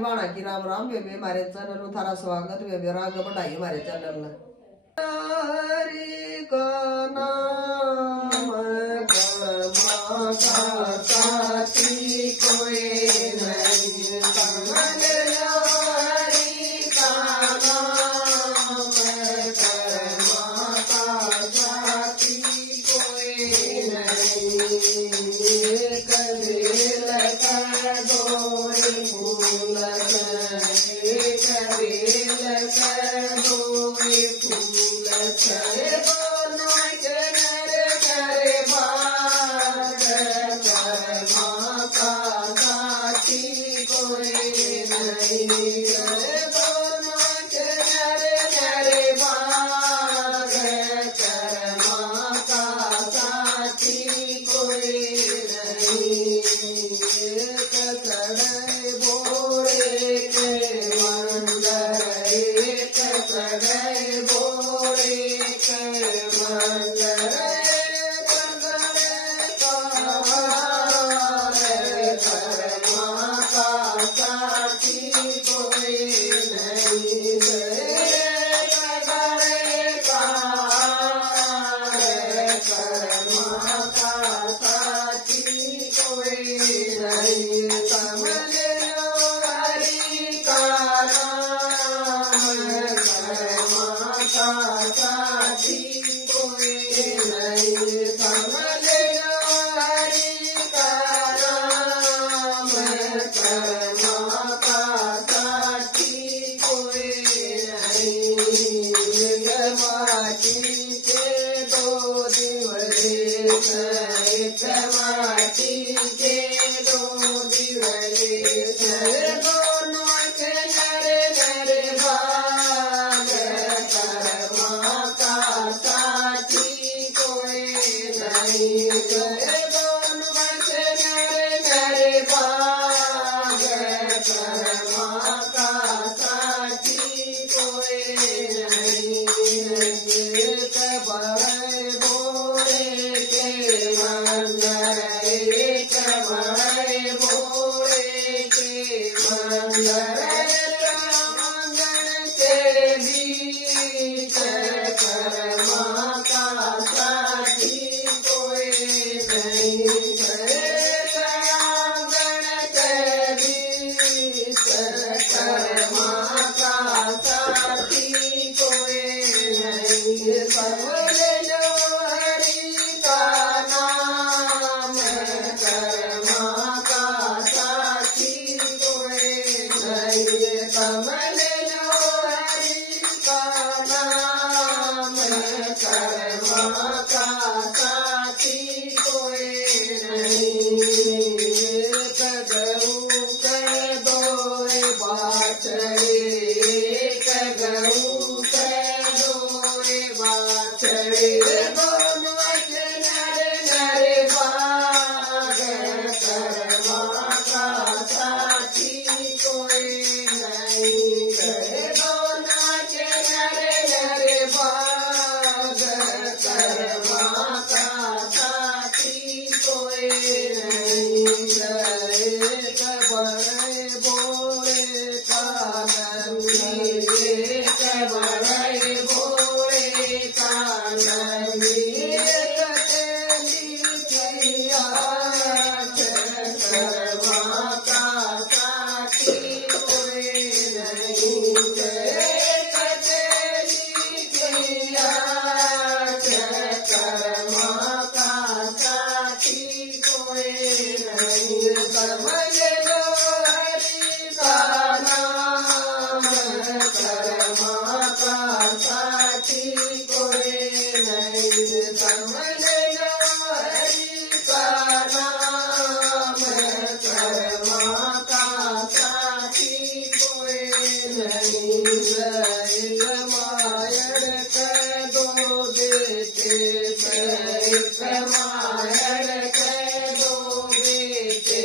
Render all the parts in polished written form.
बाणा की राम राम बेबे मारे चैनल में थारा स्वागत बेबे राग बढ़ाइए मारे चैनल में हरि का नाम साथी कोई नहीं कमल हरि का नाम साथी कोई नहीं कबीर का दोई फूल कबीर का दोई फूल दोनों के नरे नरे बात माता साथी कोई नहीं दोनों के नरे नरे बात माता साथी कोई नहीं कतड़े बोरे के मंदर कतड़े बोरे के मंदर माता साथी कोई नहीं माता साथी कोई नहीं कमल हरि का नाम माता साथी कोई नहीं कमल हरि का नाम माता साथी कोई नहीं माटी के दो दिवरे माटी के दो दिवरे दोनों के नरे नरे भाग माता साथी कोई नहीं दोनों के नरे नरे भाग माता साथी कोई नहीं कबरे बोरे के मंदर कबरे बोरे के मंदर मंगन के बीच माता साथी कोई नहीं आंगन के बीच माता साथी कोई नहीं सबले हरि का नाम माता साथी कोई नहीं कमल हरि का नाम माता साथी कोई नहीं कगऊ के दोए बाचड़े कगऊ के दोए बाचड़े दोनों के नरे नरे बाग माता साथी कोई नहीं दोनों के नरे नरे बाग माता साथी कोई नहीं कबरे बोरे का नंदी कबरे बोरे का नंदी माता साथी कोई नहीं माता साथी कोई नहीं कमल हरि का नाम माता साथी कोई नहीं कमल हरि का नाम माता साथी कोई नहीं मायर के दो बेटे मायर के दो बेटे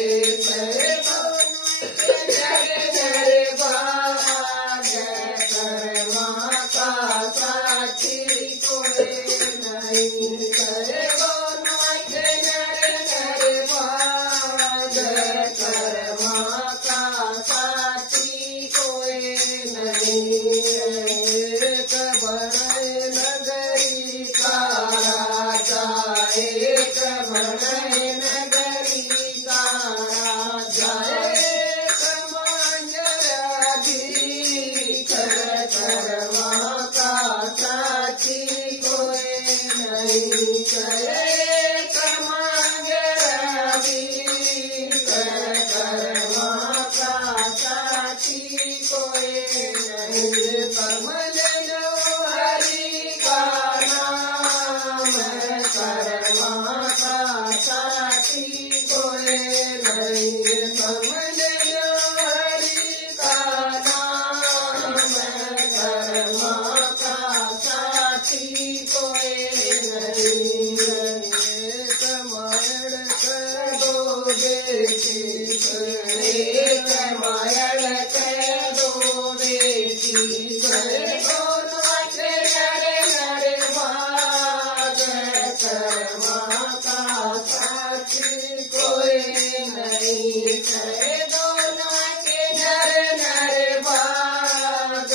करे दोनों के नर नर भाग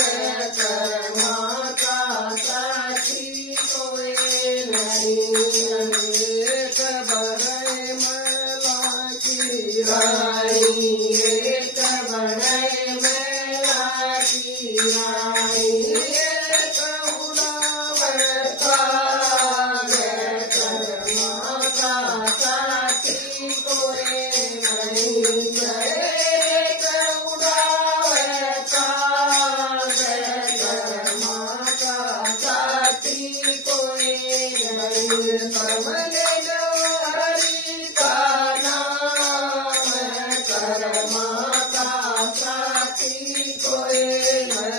कर माता साथी कोई नहीं एक बड़े मला की रानी एक बड़े मला की रानी एक उड़ावता कर माता साथी कोई नहीं एक उड़ावता कर माता साथी कोई नहीं कमले हरि का नाम कर माता साथी कोई नहीं